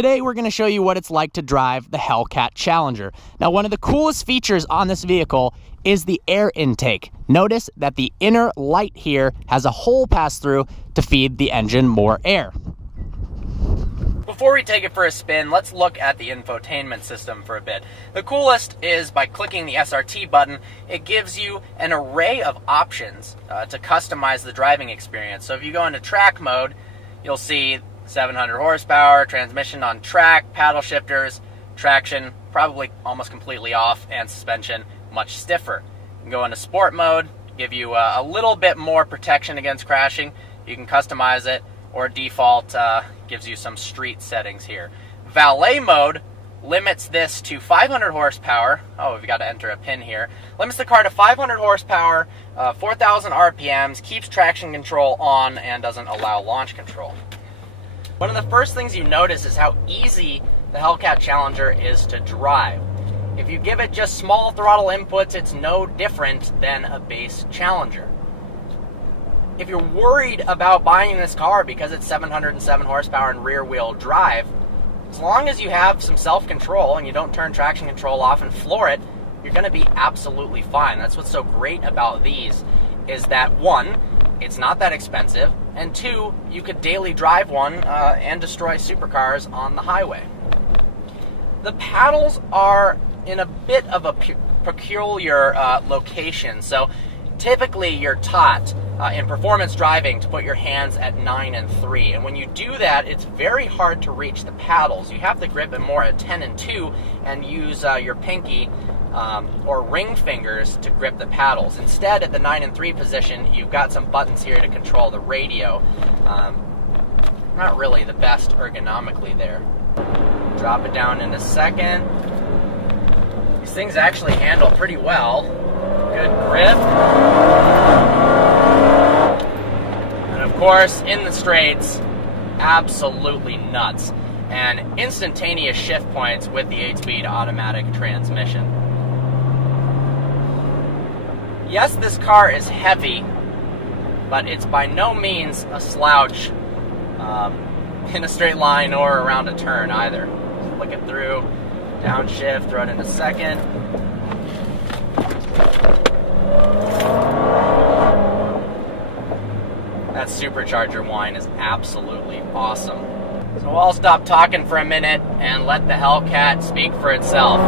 Today we're going to show you what it's like to drive the Hellcat Challenger. Now, one of the coolest features on this vehicle is the air intake. Notice that the inner light here has a hole passed through to feed the engine more air. Before we take it for a spin, let's look at the infotainment system for a bit. The coolest is by clicking the SRT button, it gives you an array of options to customize the driving experience. So if you go into track mode, you'll see 700 horsepower, transmission on track, paddle shifters, traction probably almost completely off, and suspension much stiffer. You can go into sport mode, give you a little bit more protection against crashing. You can customize it, or default gives you some street settings here. Valet mode limits this to 500 horsepower. Oh, we've got to enter a pin here. Limits the car to 500 horsepower, 4,000 RPMs, keeps traction control on, and doesn't allow launch control. One of the first things you notice is how easy the Hellcat Challenger is to drive. If you give it just small throttle inputs, it's no different than a base Challenger. If you're worried about buying this car because it's 707 horsepower and rear-wheel drive, as long as you have some self-control and you don't turn traction control off and floor it, you're going to be absolutely fine. That's what's so great about these, is that one, it's not that expensive, and two, you could daily drive one and destroy supercars on the highway. The paddles are in a bit of a peculiar location. So typically you're taught in performance driving to put your hands at 9 and 3, and when you do that, it's very hard to reach the paddles. You have to grip it more at 10 and 2 and use your pinky or ring fingers to grip the paddles. Instead, at the 9 and 3 position, you've got some buttons here to control the radio. Not really the best ergonomically there. Drop it down in a second. These things actually handle pretty well. Good grip. And of course, in the straights, absolutely nuts. And instantaneous shift points with the 8-speed automatic transmission. Yes, this car is heavy, but it's by no means a slouch in a straight line or around a turn either. So flick it through, downshift, throw it in a second. That supercharger whine is absolutely awesome. So I'll stop talking for a minute and let the Hellcat speak for itself.